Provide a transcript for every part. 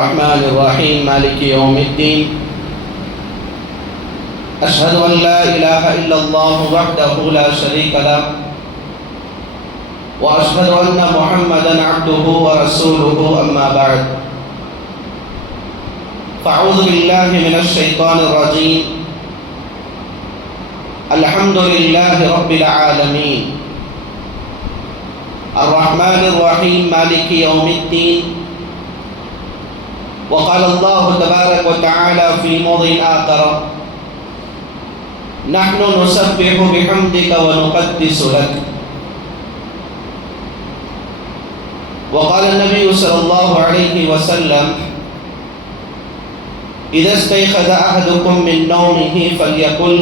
الرحمن الرحيم مالك يوم الدين أشهد أن لا إله إلا الله وحده لا شريك له وأشهد أن محمدا عبده ورسوله أما بعد فأعوذ بالله من الشيطان الرجيم الحمد لله رب العالمين الرحمن الرحيم مالك يوم الدين وقال الله تبارك وتعالى في موضع آخر نحن نسبح بحمدك ونقدس لك وقال النبي صلى الله عليه وسلم إذا استيقظ أحدكم من نومه فليقل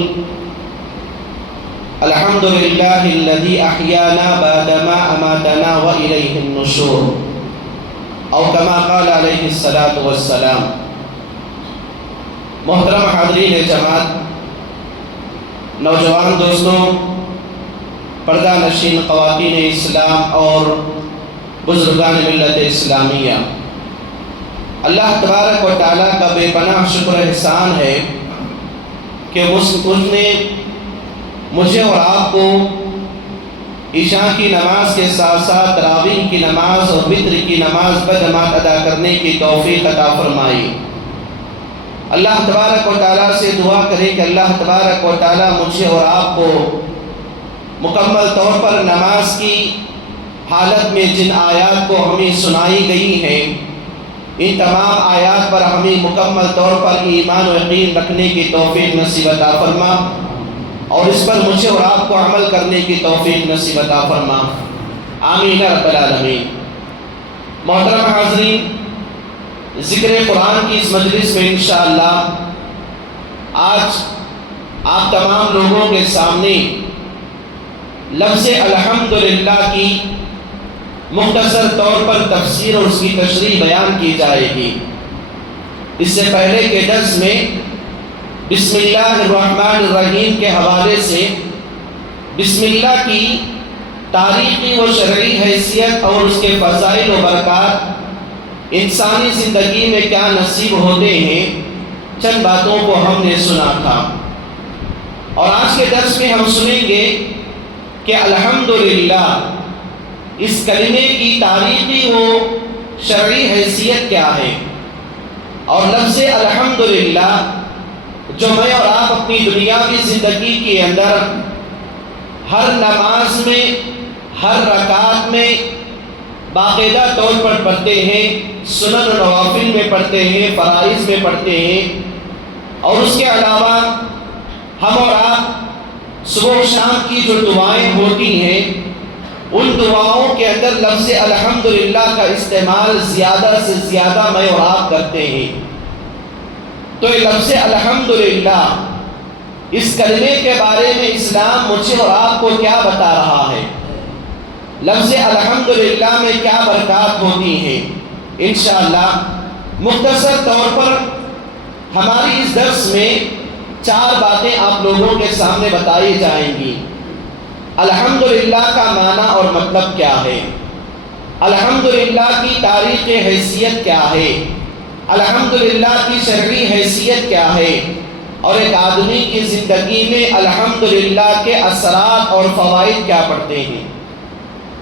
الحمد لله الذي أحيانا بعدما أماتنا وإليه النشور او كما قال علیہ الصلاۃ والسلام۔ محترم حاضرین جماعت، نوجوان دوستوں، پردہ نشین خواتین اسلام اور بزرگان ملت اسلامیہ، اللہ تبارک و تعالیٰ کا بے پناہ شکر احسان ہے کہ اس نے مجھے اور آپ کو عشاء کی نماز کے ساتھ ساتھ تراویح کی نماز اور وتر کی نماز بجماعت ادا کرنے کی توفیق عطا فرمائی۔ اللہ تبارک و تعالیٰ سے دعا کریں کہ اللہ تبارک و تعالیٰ مجھے اور آپ کو مکمل طور پر نماز کی حالت میں جن آیات کو ہمیں سنائی گئی ہیں، ان تمام آیات پر ہمیں مکمل طور پر ایمان و یقین رکھنے کی توفیق نصیب عطا فرما، اور اس پر مجھے اور آپ کو عمل کرنے کی توفیق نصیب عطا فرما، آمین رب العالمین۔ محترم حاضرین، ذکر قرآن کی اس مجلس میں انشاءاللہ آج آپ تمام لوگوں کے سامنے لفظ الحمدللہ کی مختصر طور پر تفسیر اور اس کی تشریح بیان کی جائے گی۔ اس سے پہلے کے درس میں بسم اللہ الرحمن الرحیم کے حوالے سے بسم اللہ کی تاریخی و شرعی حیثیت اور اس کے فضائل و برکات انسانی زندگی میں کیا نصیب ہوتے ہیں، چند باتوں کو ہم نے سنا تھا، اور آج کے درس میں ہم سنیں گے کہ الحمدللہ اس کلمے کی تاریخی و شرعی حیثیت کیا ہے، اور لفظ الحمدللہ جو میں اور آپ اپنی دنیاوی زندگی کے اندر ہر نماز میں، ہر رکعت میں باقاعدہ طور پر پڑھتے ہیں، سنن و نوافل میں پڑھتے ہیں، فرائض میں پڑھتے ہیں، اور اس کے علاوہ ہم اور آپ صبح و شام کی جو دعائیں ہوتی ہیں، ان دعاؤں کے اندر لفظ الحمدللہ کا استعمال زیادہ سے زیادہ میں اور آپ کرتے ہیں۔ تو یہ لفظ الحمدللہ، اس کلمے کے بارے میں اسلام مجھے اور آپ کو کیا بتا رہا ہے، لفظ الحمدللہ میں کیا برکات ہوتی ہیں، انشاءاللہ مختصر طور پر ہماری اس درس میں 4 باتیں آپ لوگوں کے سامنے بتائی جائیں گی۔ الحمدللہ کا معنی اور مطلب کیا ہے، الحمدللہ کی تاریخ حیثیت کیا ہے، الحمدللہ کی شرعی حیثیت کیا ہے، اور ایک آدمی کی زندگی میں الحمدللہ کے اثرات اور فوائد کیا پڑتے ہیں۔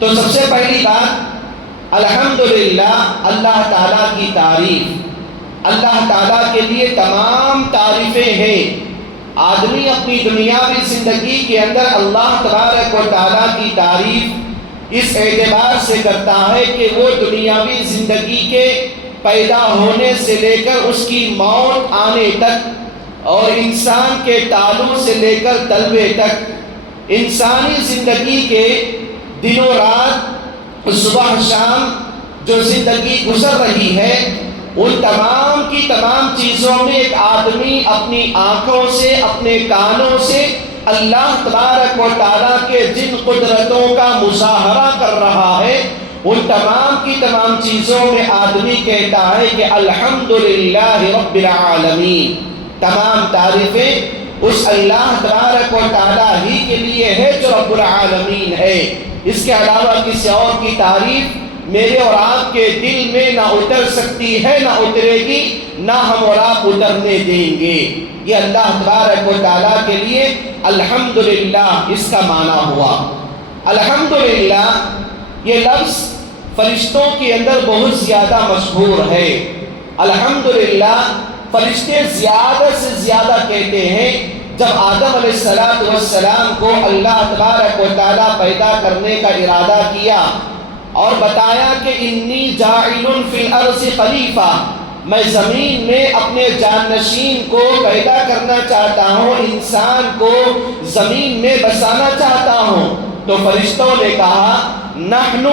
تو سب سے پہلی بات، الحمدللہ اللہ تعالیٰ کی تعریف، اللہ تعالیٰ کے لیے تمام تعریفیں ہیں۔ آدمی اپنی دنیاوی زندگی کے اندر اللہ تبارک و تعالیٰ کی تعریف اس اعتبار سے کرتا ہے کہ وہ دنیاوی زندگی کے پیدا ہونے سے لے کر اس کی موت آنے تک، اور انسان کے تعلق سے لے کر طلبے تک، انسانی زندگی کے دنوں رات، صبح شام جو زندگی گزر رہی ہے، ان تمام کی تمام چیزوں میں ایک آدمی اپنی آنکھوں سے، اپنے کانوں سے اللہ تبارک و تعالیٰ کے جن قدرتوں کا مظاہرہ کر رہا ہے، ان تمام کی تمام چیزوں میں آدمی کہتا ہے کہ الحمدللہ رب العالمین، تمام تعریفیں اس اللہ تبارک و تعالیٰ ہی کے لیے ہے جو رب العالمین ہے۔ اس کے علاوہ کسی اور کی تعریف میرے اور آپ کے دل میں نہ اتر سکتی ہے، نہ اترے گی، نہ ہم اور آپ اترنے دیں گے۔ یہ اللہ تبارک و تعالیٰ کے لیے الحمدللہ اس کا معنی ہوا۔ الحمدللہ یہ لفظ فرشتوں کے اندر بہت زیادہ مشہور ہے۔ الحمدللہ فرشتے زیادہ سے زیادہ کہتے ہیں جب آدم علیہ السلام کو اللہ تبارک و تعالیٰ پیدا کرنے کا ارادہ کیا اور بتایا کہ انی جاعل فی الارض خلیفہ، میں زمین میں اپنے جانشین کو پیدا کرنا چاہتا ہوں، انسان کو زمین میں بسانا چاہتا ہوں، تو فرشتوں نے کہا نحن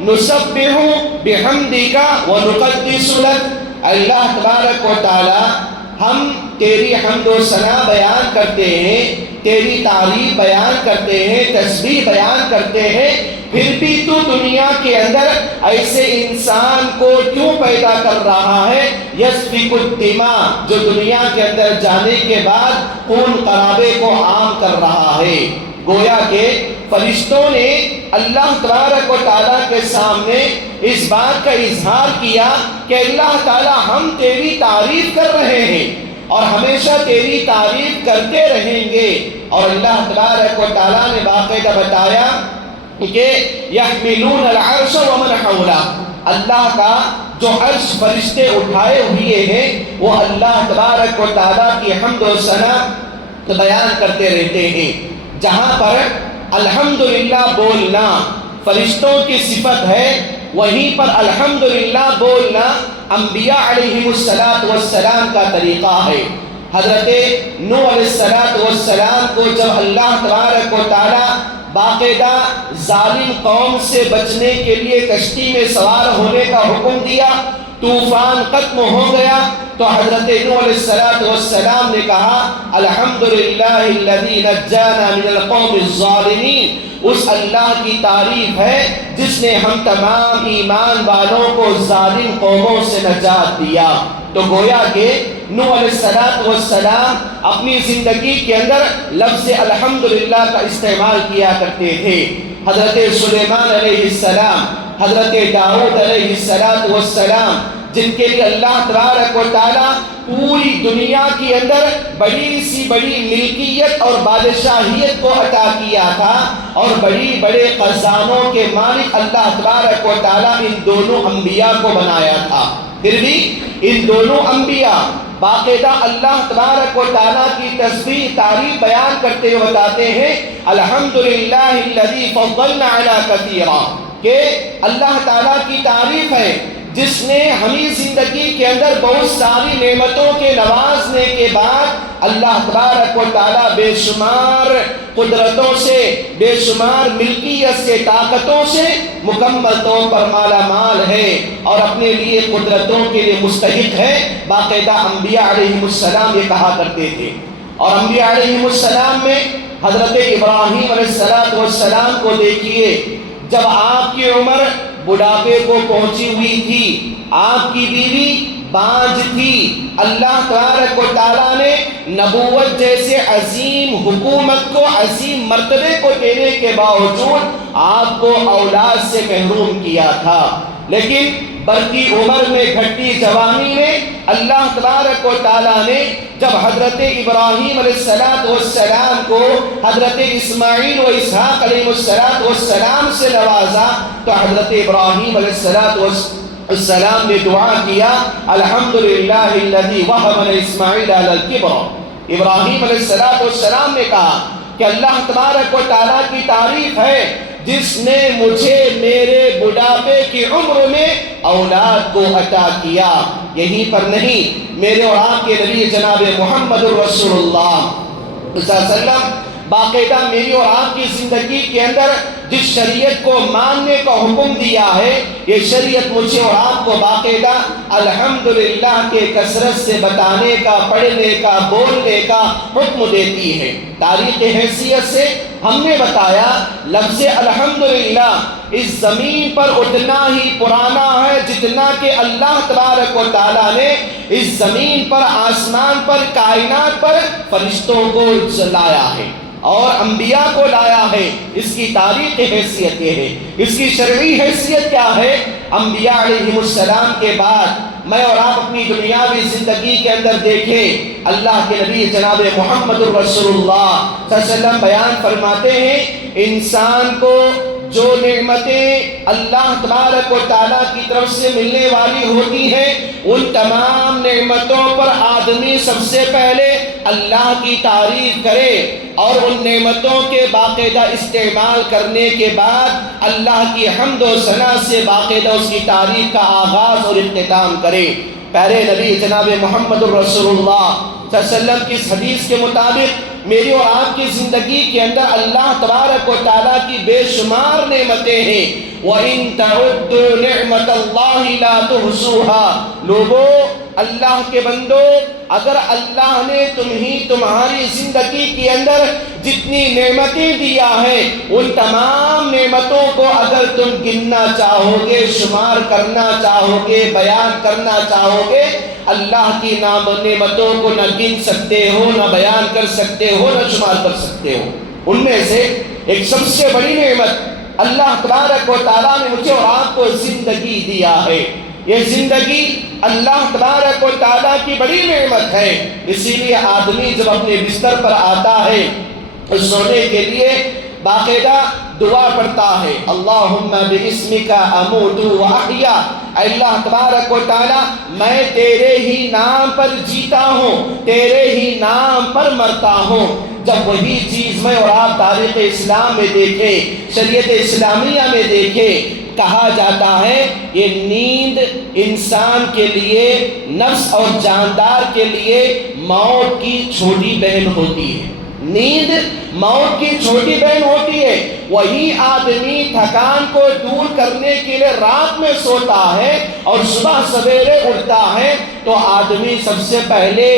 نسبح بحمدک ونقدس لک، اللہ تبارک و تعالی ہم تیری حمد و ثنا بیان کرتے ہیں، تیری تعریف بیان کرتے ہیں، تسبیح بیان کرتے ہیں، پھر بھی تو دنیا کے اندر ایسے انسان کو کیوں پیدا کر رہا ہے یسفک الدماء، جو دنیا کے اندر جانے کے بعد خون خرابے کو عام کر رہا ہے۔ گویا کہ فرشتوں نے اللہ تبارک و تعالیٰ کے سامنے اس بات کا اظہار کیا کہ اللہ تعالیٰ ہم تیری تعریف کر رہے ہیں اور ہمیشہ تیری تعریف کرتے رہیں گے۔ اور اللہ تبارک و تعالیٰ نے باقاعدہ بتایا کہ یحملون العرش ومن حولہ، اللہ کا جو عرش فرشتے اٹھائے ہوئے ہیں وہ اللہ تبارک و تعالیٰ کی حمد و ثنا بیان کرتے رہتے ہیں۔ جہاں پر الحمدللہ بولنا فرشتوں کی صفت ہے، وہیں پر الحمدللہ بولنا انبیاء علیہم السلام کا طریقہ ہے۔ حضرت نوح علیہ السلام کو جب اللہ تبارک و تعالیٰ باقاعدہ ظالم قوم سے بچنے کے لیے کشتی میں سوار ہونے کا حکم دیا، طوفان ختم ہو گیا، تو حضرت نوح علیہ السلام نے کہا الحمدللہ الذی نجانا من القوم الظالمین، اس اللہ کی تعریف ہے جس نے ہم تمام ایمان والوں کو ظالم قوموں سے نجات دیا۔ تو گویا کہ نوح علیہ السلام اپنی زندگی کے اندر لفظ الحمدللہ کا استعمال کیا کرتے تھے۔ حضرت سلیمان علیہ السلام، حضرت داؤد علیہ السلام، جن کے لیے اللہ تبارک و تعالیٰ پوری دنیا کے اندر بڑی سی بڑی ملکیت اور بادشاہیت کو عطا کیا تھا اور بڑی بڑے خزانوں کے مالک اللہ تبارک و تعالیٰ ان دونوں انبیاء کو بنایا تھا، پھر بھی ان دونوں انبیاء باقاعدہ اللہ تبارک و تعالیٰ کی تسبیح تعریف بیان کرتے ہوئے بتاتے ہیں الحمدللہ الذی فضلنا علی کثیرا، کہ اللہ تعالیٰ کی تعریف ہے جس نے ہمیں زندگی کے اندر بہت ساری نعمتوں کے نوازنے کے بعد اللہ تبارک و تعالیٰ بے شمار قدرتوں سے، بے شمار ملکیت سے، طاقتوں سے مکمل طور پر مالا مال ہے اور اپنے لیے قدرتوں کے لیے مستحق ہے۔ باقاعدہ انبیاء علیہم السلام یہ کہا کرتے تھے۔ اور انبیاء علیہم السلام میں حضرت ابراہیم علیہ السلام کو دیکھیے، جب آپ کی عمر بڑھاپے کو پہنچی ہوئی تھی، آپ کی بیوی بانجھ تھی، اللہ تبارک و تعالیٰ نے نبوت جیسے عظیم حکومت کو، عظیم مرتبے کو دینے کے باوجود آپ کو اولاد سے محروم کیا تھا، لیکن بڑھتی عمر میں گھٹتی جوانی میں اللہ تبارک و تعالیٰ نے جب حضرت ابراہیم علیہ السلام کو حضرت اسماعیل و اسحاق علیہ السلام سے نوازا، تو حضرت ابراہیم علیہ السلام نے دعا کیا الحمدللہ الذی وہب اسماعیل علی الکبر۔ ابراہیم علیہ السلام نے کہا کہ اللہ تبارک و تعالیٰ کی تعریف ہے جس نے مجھے میرے بڑھاپے کی عمر میں اولاد کو عطا کیا۔ یہیں پر نہیں، میرے اور آپ کے نبی جناب محمد رسول اللہ صلی اللہ علیہ وسلم باقاعدہ میری اور آپ کی زندگی کے اندر جس شریعت کو ماننے کا حکم دیا ہے، یہ شریعت مجھے اور آپ کو باقاعدہ الحمدللہ کے کثرت سے بتانے کا، پڑھنے کا، بولنے کا حکم دیتی ہے۔ تاریخ حیثیت سے ہم نے بتایا لفظ الحمدللہ اس زمین پر اتنا ہی پرانا ہے جتنا کہ اللہ تبارک و تعالیٰ نے اس زمین پر، آسمان پر، کائنات پر فرشتوں کو لایا ہے۔ اور انبیاء کو لایا ہے، اس کی تاریخی حیثیت یہ ہے، اس کی شرعی حیثیت کیا ہے؟ انبیاء علیہ السلام کے بعد میں اور آپ اپنی دنیاوی زندگی کے اندر دیکھیں، اللہ کے نبی جناب محمد رسول اللہ صلی اللہ علیہ وسلم بیان فرماتے ہیں، انسان کو جو نعمتیں اللہ تبارک و تعالیٰ کی طرف سے ملنے والی ہوتی ہیں، ان تمام نعمتوں پر آدمی سب سے پہلے اللہ کی تعریف کرے، اور ان نعمتوں کے باقاعدہ استعمال کرنے کے بعد اللہ کی حمد و ثنا سے باقاعدہ اس کی تعریف کا آغاز اور اختتام کرے۔ پیارے نبی جناب محمد رسول اللہ صلی اللہ علیہ وسلم کی اس حدیث کے مطابق میری اور آپ کی زندگی کے اندر اللہ تبارک و تعالیٰ کی بے شمار نعمتیں ہیں۔ وَإِن تَعُدُّوا نِعْمَةَ اللَّهِ لَا تُحْصُوهَا، لوگو، اللہ کے بندو، اگر اللہ نے تمہاری زندگی کے اندر جتنی نعمتیں دیا ہے، ان تمام نعمتوں کو اگر تم گننا چاہو گے، شمار کرنا چاہو گے، بیان کرنا چاہو گے، اللہ کی نعمتوں کو نہ گن سکتے ہو، نہ بیان کر سکتے ہو، نہ شمار کر سکتے ہو۔ ان میں سے ایک سب سے بڑی نعمت اللہ تبارک و تعالیٰ نے مجھے اور آپ کو زندگی دیا ہے۔ یہ زندگی اللہ تبارک و تعالیٰ کی بڑی نعمت ہے، اسی لیے آدمی جب اپنے بستر پر آتا ہے سونے کے لیے باقاعدہ دعا پڑھتا ہے، اللہم باسمک اموت و احیا، اللہ تبارک و تعالیٰ میں تیرے ہی نام پر جیتا ہوں، تیرے ہی نام پر مرتا ہوں۔ جب وہی چیز میں اور آپ تاریخ اسلام میں دیکھیں، شریعت اسلامیہ میں دیکھیں، کہا جاتا ہے یہ نیند انسان کے لیے، نفس اور جاندار کے لیے موت کی چھوٹی بہن ہوتی ہے۔ نیند موت کی چھوٹی بہن ہوتی ہے۔ وہی آدمی تھکان کو دور کرنے کے لیے رات میں سوتا ہے اور صبح سویرے اٹھتا ہے، تو آدمی سب سے پہلے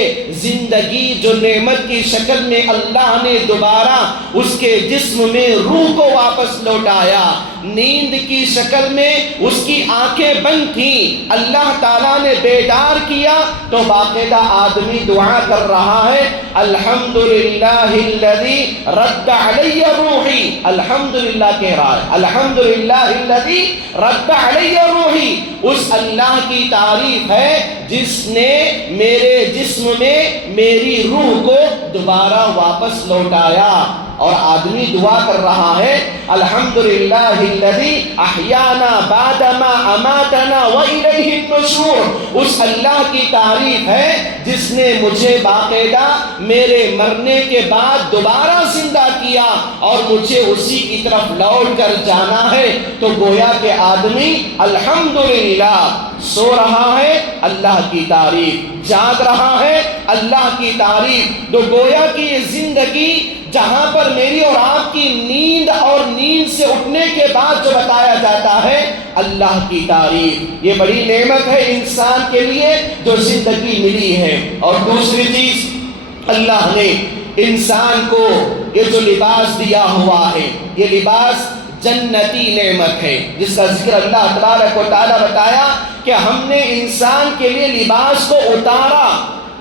زندگی جو نعمت کی شکل میں اللہ نے دوبارہ اس کے جسم میں روح کو واپس لوٹایا، نیند کی شکل میں اس کی آنکھیں بند تھیں، اللہ تعالیٰ نے بیدار کیا، تو باقاعدہ آدمی دعا کر رہا ہے، الحمدللہ الذی رد علی روحی، الحمدللہ کہہ رہا ہے، الحمدللہ الذی رد علی روحی، اس اللہ کی تعریف ہے جس نے میرے جسم میں میری روح کو دوبارہ واپس لوٹایا۔ اور آدمی دعا کر رہا ہے، الحمدللہ الذی احیانا بعدما اماتنا والیہ النشور، اس اللہ کی تعریف ہے جس نے مجھے باقاعدہ میرے مرنے کے بعد دوبارہ زندہ کیا اور مجھے اسی کی طرف لوٹ کر جانا ہے۔ تو گویا کہ آدمی الحمدللہ سو رہا ہے، اللہ کی تعریف، جاگ رہا ہے، اللہ کی تعریف۔ تو گویا کہ یہ زندگی جہاں پر میری اور آپ کی نیند اور نیند سے اٹھنے کے بعد جو بتایا جاتا ہے اللہ کی تعریف، یہ بڑی نعمت ہے انسان کے لیے جو زندگی ملی ہے۔ اور دوسری چیز، اللہ نے انسان کو یہ جو لباس دیا ہوا ہے، یہ لباس جنتی نعمت ہے، جس کا ذکر اللہ تبارک و تعالیٰ بتایا کہ ہم نے انسان کے لیے لباس کو اتارا،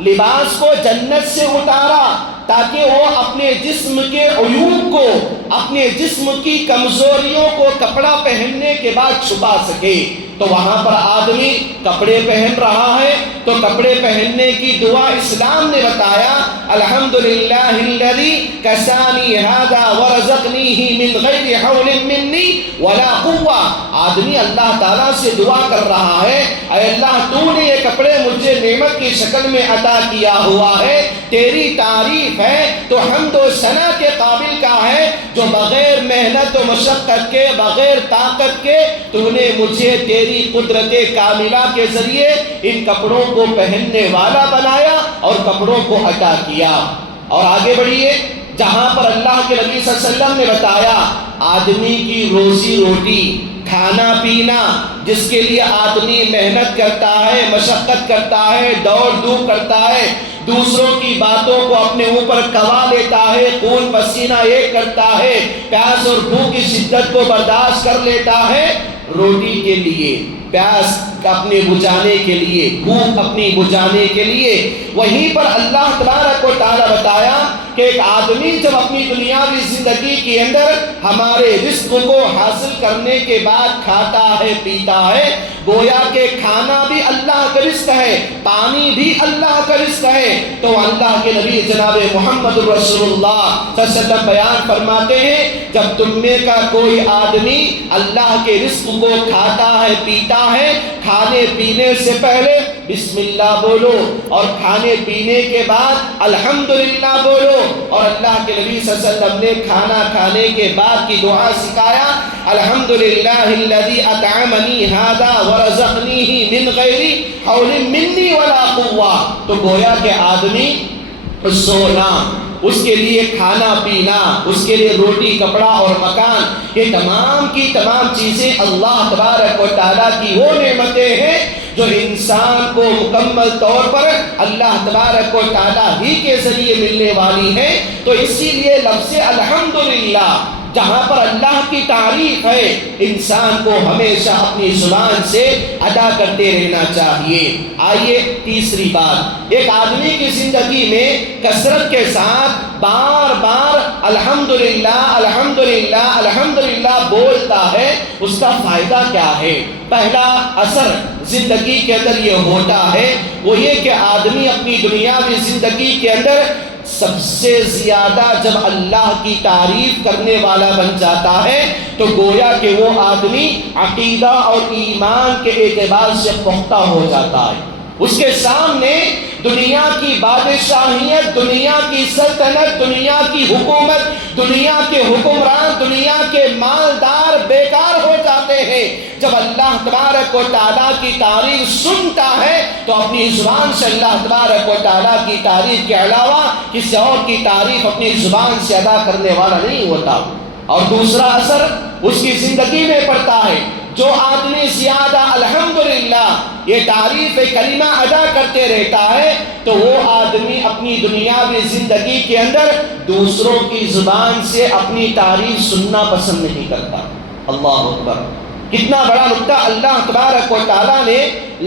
لباس کو جنت سے اتارا، تاکہ وہ اپنے جسم کے عیوب کو، اپنے جسم کی کمزوریوں کو کپڑا پہننے کے بعد چھپا سکے۔ تو وہاں پر آدمی کپڑے پہن رہا ہے، تو کپڑے پہننے کی دعا اسلام نے بتایا، الحمدللہ الذی کسانی ھذا ورزقنیہ من غیر حول منی ولا قوہ۔ آدمی اللہ تعالیٰ سے دعا کر رہا ہے، اے اللہ تو نے یہ کپڑے مجھے نعمت کی شکل میں عطا کیا ہوا ہے، تیری تعریف ہے، تو حمد و ثنا کے قابل کا ہے جو بغیر محنت و مشقت کے، بغیر طاقت کے تو نے مجھے تیری قدرت کاملہ کے ذریعے ان کپڑوں کو پہننے والا بنایا اور کپڑوں کو عطا کیا۔ اور آگے بڑھیے، جہاں پر اللہ کے نبی صلی اللہ علیہ وسلم نے بتایا آدمی کی روزی روٹی، کھانا پینا، جس کے لیے آدمی محنت کرتا ہے، مشقت کرتا ہے، دوڑ دھوپ کرتا ہے، دوسروں کی باتوں کو اپنے اوپر کوا لیتا ہے، خون پسینہ ایک کرتا ہے، پیاس اور بھوک کی شدت کو برداشت کر لیتا ہے، روٹی کے لیے، پیاس اپنے بجھانے کے لیے، بھوک اپنی بجھانے کے لیے۔ وہیں پر اللہ تبارک و تعالیٰ بتایا کہ ایک آدمی جب اپنی دنیاوی زندگی کے اندر ہمارے رزق کو حاصل کرنے کے بعد کھاتا ہے، پیتا ہے، گویا کہ کھانا بھی اللہ کا رزق ہے، پانی بھی اللہ کا رزق ہے، تو اللہ کے نبی جناب محمد رسول اللہ صلی اللہ علیہ وسلم بیان فرماتے ہیں جب تم میں کا کوئی آدمی اللہ کے رزق کو کھاتا ہے، پیتا ہے، کھانے پینے سے پہلے بسم اللہ بولو اور کھانے پینے کے بعد الحمدللہ بولو، اور اللہ کے نبی صلی اللہ علیہ وسلم نے کھانا کھانے کے بعد کی دعا سکھایا، الحمدللہ الذی اطعمنی ھذا ورزقنیہ من غیر حول منی ولا قوہ۔ تو گویا کہ آدمی سونا، اس کے لیے کھانا پینا، اس کے لیے روٹی کپڑا اور مکان، یہ تمام کی تمام چیزیں اللہ تبارک و تعالیٰ کی وہ نعمتیں ہیں جو انسان کو مکمل طور پر اللہ تبارک و تعالیٰ ہی کے ذریعے ملنے والی ہیں۔ تو اسی لیے لفظ الحمدللہ جہاں پر اللہ کی تعریف ہے، انسان کو ہمیشہ اپنی زبان سے ادا کرتے رہنا چاہیے۔ آئیے تیسری بات، ایک آدمی کی زندگی میں کثرت کے ساتھ بار بار الحمدللہ الحمدللہ الحمدللہ بولتا ہے، اس کا فائدہ کیا ہے؟ پہلا اثر زندگی کے اندر یہ ہوتا ہے وہ یہ کہ آدمی اپنی دنیاوی زندگی کے اندر سب سے زیادہ جب اللہ کی تعریف کرنے والا بن جاتا ہے تو گویا کہ وہ آدمی عقیدہ اور ایمان کے اعتبار سے پختہ ہو جاتا ہے۔ اس کے سامنے دنیا کی بادشاہیت، دنیا کی سلطنت، دنیا کی حکومت، دنیا کے حکمران، دنیا کے مالدار بیکار ہو جاتے ہیں۔ جب اللہ تبارک و تعالیٰ کی تعریف سنتا ہے تو اپنی زبان سے اللہ تبارک و تعالیٰ کی تعریف کے علاوہ کسی اور کی تعریف اپنی زبان سے ادا کرنے والا نہیں ہوتا۔ اور دوسرا اثر اس کی زندگی میں پڑتا ہے، جو آدمی زیادہ الحمدللہ یہ تعریف کلمہ ادا کرتے رہتا ہے تو وہ آدمی اپنی دنیاوی زندگی کے اندر دوسروں کی زبان سے اپنی تعریف سننا پسند نہیں کرتا۔ اللہ اکبر، کتنا بڑا نقطہ اللہ تبارک و تعالیٰ نے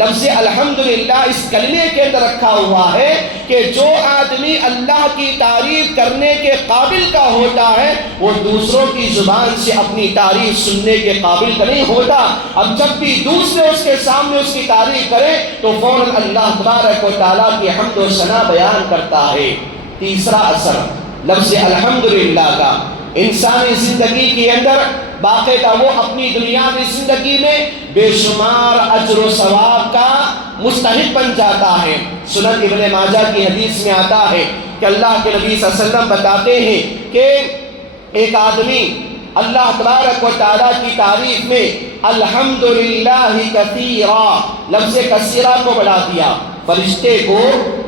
لفظ الحمدللہ اس کلمے کے اندر رکھا ہوا ہے کہ جو آدمی اللہ کی تعریف کرنے کے قابل کا ہوتا ہے وہ دوسروں کی زبان سے اپنی تعریف سننے کے قابل کا نہیں ہوتا۔ اب جب بھی دوسرے اس کے سامنے اس کی تعریف کرے تو فوراً اللہ تبارک و تعالیٰ کی حمد و ثنا بیان کرتا ہے۔ تیسرا اثر لفظ الحمدللہ کا انسانی زندگی کے اندر باقاعدہ وہ اپنی دنیاوی زندگی میں بے شمار اجر و ثواب کا مستحق بن جاتا ہے۔ سنن ابن ماجہ کی حدیث میں آتا ہے کہ اللہ کے نبی صلی اللہ علیہ وسلم بتاتے ہیں کہ ایک آدمی اللہ تبارک و تعالیٰ کی تعریف میں الحمدللہ کثیرا لفظ کثیرہ کو بڑھا دیا، فرشتے کو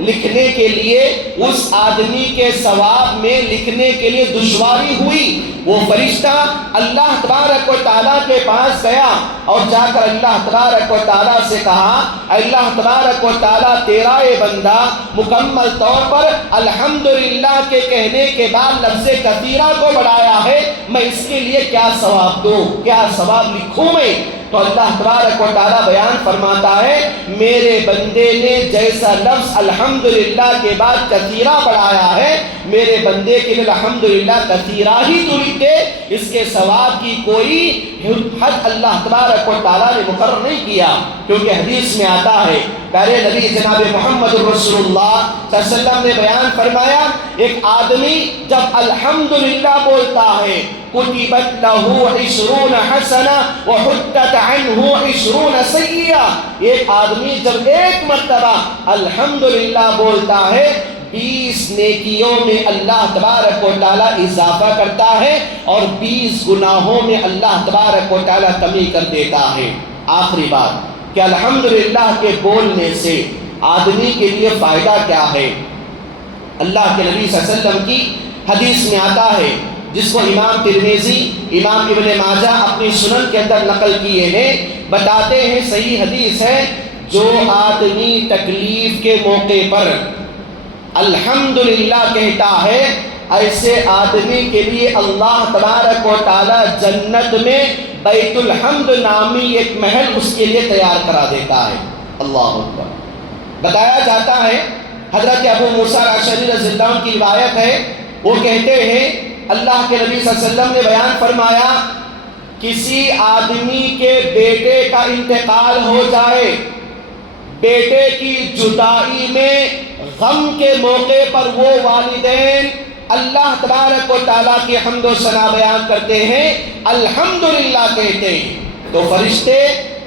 لکھنے کے لیے اس آدمی کے ثواب میں لکھنے کے لیے دشواری ہوئی۔ وہ فرشتہ اللہ تبارک و تعالیٰ کے پاس گیا اور جا کر اللہ تبارک و تعالیٰ سے کہا، اللہ تبارک و تعالیٰ تیرا یہ بندہ مکمل طور پر الحمدللہ کے کہنے کے بعد لفظ کثیرہ کو بڑھایا ہے، میں اس کے لیے کیا ثواب دوں، کیا ثواب لکھوں میں؟ تو اللہ تبارک و تعالیٰ بیان فرماتا ہے میرے بندے نے جیسا لفظ الحمدللہ کے بعد کثیرہ بڑھایا ہے میرے بندے کے لیے الحمدللہ کثیرہ ہی تو لکھ دے، اس کے ثواب کی کوئی حد اللہ تبارک و تعالیٰ نے مقرر نہیں کیا۔ کیونکہ حدیث میں آتا ہے پیارے نبی جناب محمد رسول اللہ صلی اللہ علیہ وسلم نے بیان فرمایا ایک آدمی جب الحمدللہ بولتا ہے کتبت له 20 حسنہ وحطت عنہ 20 سیئہ، ایک آدمی جب ایک مرتبہ الحمدللہ بولتا ہے 20 نیکیوں میں اللہ تبارک و تعالیٰ اضافہ کرتا ہے اور 20 گناہوں میں اللہ تبارک و تعالیٰ کمی کر دیتا ہے۔ آخری بات کہ الحمدللہ کے بولنے سے آدمی کے لیے فائدہ کیا ہے؟ اللہ کے نبی صلی اللہ علیہ وسلم کی حدیث میں آتا ہے جس کو امام ترمذی، امام ابن ماجہ اپنی سنن کے اندر نقل کیے ہیں، بتاتے ہیں صحیح حدیث ہے، جو آدمی تکلیف کے موقع پر الحمدللہ کہتا ہے ایسے آدمی کے لیے اللہ تبارک و تعالی جنت میں بیت الحمد نامی ایک محل اس کے لیے تیار کرا دیتا ہے۔ اللہ اکبر۔ بتایا جاتا ہے حضرت ابو موسیٰ الاشعری رضی اللہ عنہ کی روایت ہے، وہ کہتے ہیں اللہ کے نبی صلی اللہ علیہ وسلم نے بیان فرمایا کسی آدمی کے بیٹے کا انتقال ہو جائے، بیٹے کی جدائی میں غم کے موقع پر وہ والدین اللہ تبارک و تعالیٰ کی حمد و ثنا بیان کرتے ہیں، الحمدللہ کہتے ہیں، تو فرشتے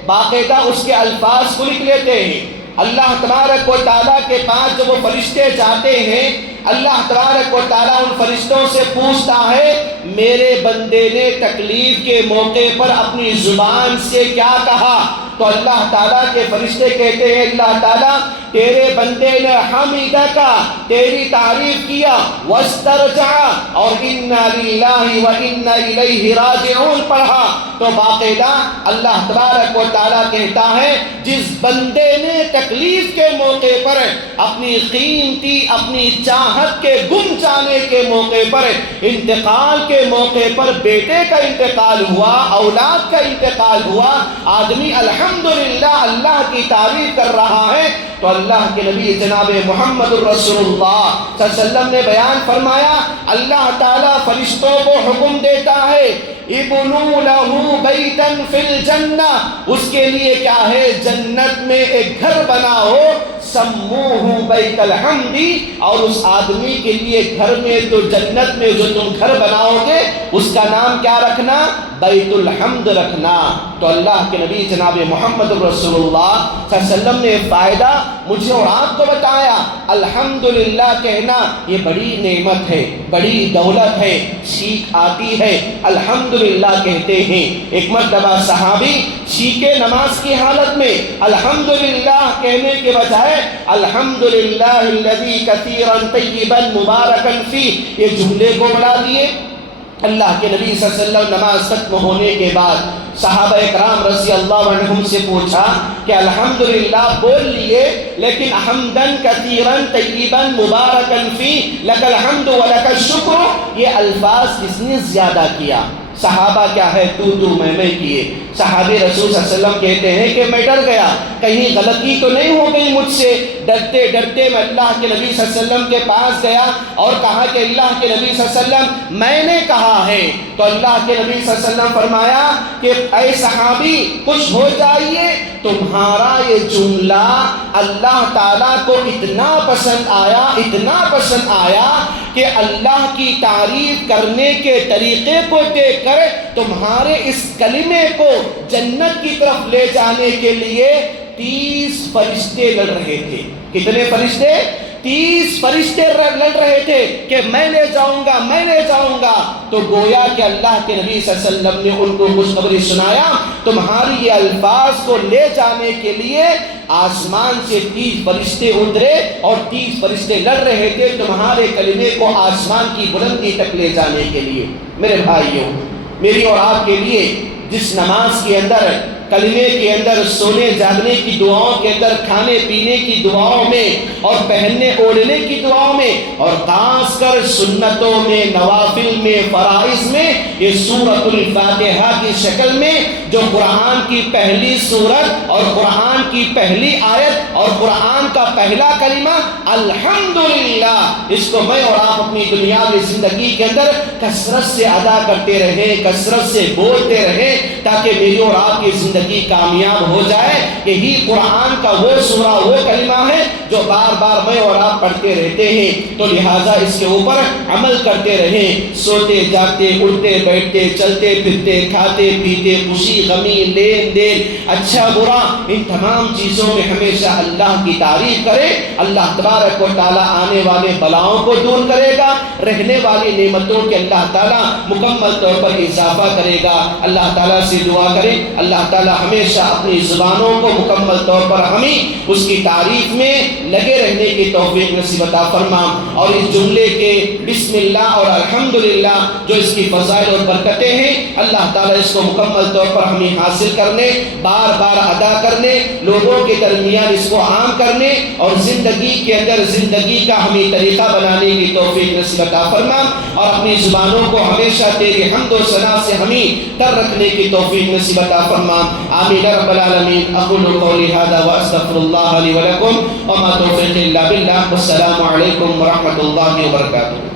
باقاعدہ اس کے الفاظ کو لکھ لیتے ہیں۔ اللہ تبارک و تعالیٰ کے پاس جب وہ فرشتے جاتے ہیں، اللہ تبارک و تعالیٰ ان فرشتوں سے پوچھتا ہے میرے بندے نے تکلیف کے موقع پر اپنی زبان سے کیا کہا؟ تو اللہ تعالیٰ کے فرشتے کہتے ہیں اللہ تعالیٰ تیرے بندے نے حمیدک تیری تعریف کیا، واسترجع اور انا للہ و انا الیہ راجعون پڑھا، تو باقاعدہ اللہ تبارک و تعالیٰ کہتا ہے جس بندے نے تکلیف کے موقع پر اپنی قیمتی اپنی چاہت کے گم جانے کے موقع پر انتقال کے موقع پر بیٹے کا انتقال ہوا، اولاد کا انتقال ہوا، آدمی الحمدللہ اللہ کی تعریف کر رہا ہے، تو اللہ کے نبی جناب محمد رسول اللہ صلی اللہ علیہ وسلم نے بیان فرمایا اللہ تعالیٰ فرشتوں کو حکم دیتا ہے ابنوا لہ بیتا فی الجنہ، اس کے لیے کیا ہے جنت میں ایک گھر بناؤ، سموہ بیت الحمدی، اور اس آدمی کے لیے گھر میں تو جنت میں جو تم گھر بناؤ گے اس کا نام کیا رکھنا؟ بیت الحمد رکھنا۔ تو اللہ کے نبی جناب محمد رسول اللہ صلی اللہ علیہ وسلم نے فائدہ مجھے اور آپ کو بتایا، الحمدللہ کہنا یہ بڑی نعمت ہے، بڑی دولت ہے، سیکھ آتی ہے، الحمدللہ کہتے ہیں۔ ایک مرتبہ صحابی چیخے نماز کی حالت میں الحمدللہ کہنے کے بجائے الحمدللہ الذی کثیرا طیبا مبارکا فیہ یہ جملے کو بڑھا دیے۔ اللہ کے نبی صلی اللہ علیہ وسلم نماز ختم ہونے کے بعد صحابہ اکرام رضی اللہ عنہم سے پوچھا کہ الحمدللہ بول لیے لیکن حمدن کثیرن طیبن مبارکن فی لک الحمد ولک الشکر یہ الفاظ کس نے زیادہ کیا؟ صحابہ کیا ہے تو میں کیے۔ صحابی رسول صلی اللہ علیہ وسلم کہتے ہیں کہ میں ڈر گیا کہیں غلطی تو نہیں ہو گئی مجھ سے، ڈرتے ڈرتے میں اللہ کے نبی صلی اللہ علیہ وسلم کے پاس گیا اور کہا کہ اللہ کے نبی صلی اللہ علیہ وسلم میں نے کہا ہے، تو اللہ کے نبی صلی اللہ علیہ وسلم فرمایا کہ اے صحابی خوش ہو جائیے، تمہارا یہ جملہ اللہ تعالیٰ کو اتنا پسند آیا، اتنا پسند آیا کہ اللہ کی تعریف کرنے کے طریقے کو دیکھ کر تمہارے اس کلمے کو جنت کی طرف لے جانے کے لیے 30 فرشتے لڑ رہے تھے۔ کتنے فرشتے؟ 30 فرشتے لڑ رہے تھے کہ میں لے جاؤں گا، میں لے جاؤں گا۔ تو گویا کہ اللہ کے نبی صلی اللہ علیہ وسلم نے ان کو خوشخبری سنایا تمہاری یہ الفاظ کو لے جانے کے لیے آسمان سے 30 فرشتے اترے اور 30 فرشتے لڑ رہے تھے تمہارے کلمے کو آسمان کی بلندی تک لے جانے کے لیے۔ میرے بھائیوں، میری اور آپ کے لیے جس نماز کے اندر کلمے کے اندر سونے جاگنے کی دعاؤں کے اندر کھانے پینے کی دعاؤں میں اور پہننے اوڑھنے کی دعاؤں میں اور خاص کر سنتوں میں نوافل میں فرائض میں یہ سورۃ الفاتحہ کی شکل میں جو قرآن کی پہلی سورت اور قرآن کی پہلی آیت اور قرآن کا پہلا کلمہ الحمدللہ، اس کو میں اور آپ اپنی دنیاوی زندگی کے اندر کثرت سے ادا کرتے رہیں، کثرت سے بولتے رہیں تاکہ میری اور آپ کی زندگی کامیاب ہو جائے۔ یہی قرآن کا وہ سورہ وہ کلمہ ہے جو بار بار میں اور آپ پڑھتے رہتے ہیں، تو لہٰذا اس کے اوپر عمل کرتے رہیں، سوتے جاگتے اٹھتے بیٹھتے چلتے پھرتے کھاتے پیتے خوشی غمی لین دین اچھا برا ان تمام چیزوں میں ہمیشہ اللہ کی تعریف کرے۔ اللہ تبارک و تعالیٰ آنے والے بلاؤں کو دور کرے گا، رہنے والی نعمتوں کے اللہ تعالیٰ مکمل طور پر اضافہ کرے گا۔ اللہ تعالیٰ سے دعا کریں اللہ تعالیٰ ہمیشہ اپنی زبانوں کو مکمل طور پر ہمیں اس کی تعریف میں لگے رہنے کی توفیق نصیب عطا فرما، اور اس جملے کے بسم اللہ اور الحمدللہ جو اس کی فضائل اور برکتیں ہیں، اللہ تعالیٰ اس کو مکمل طور پر ہمیں حاصل کرنے، بار بار ادا کرنے، لوگوں کے درمیان اس کو عام کرنے اور زندگی کے اندر زندگی کا ہمیں طریقہ بنانے کی توفیق نصیب عطا فرما، اور اپنی زبانوں کو ہمیشہ تیری حمد و ثنا سے ہمیں تر رکھنے کی توفیق نصیب عطا فرما۔ آمین رب العالمین۔ اقول قولی ھذا واستغفر اللہ لی ولکم وما توفیقی الا باللہ، والسلام علیکم ورحمۃ اللہ وبرکاتہ۔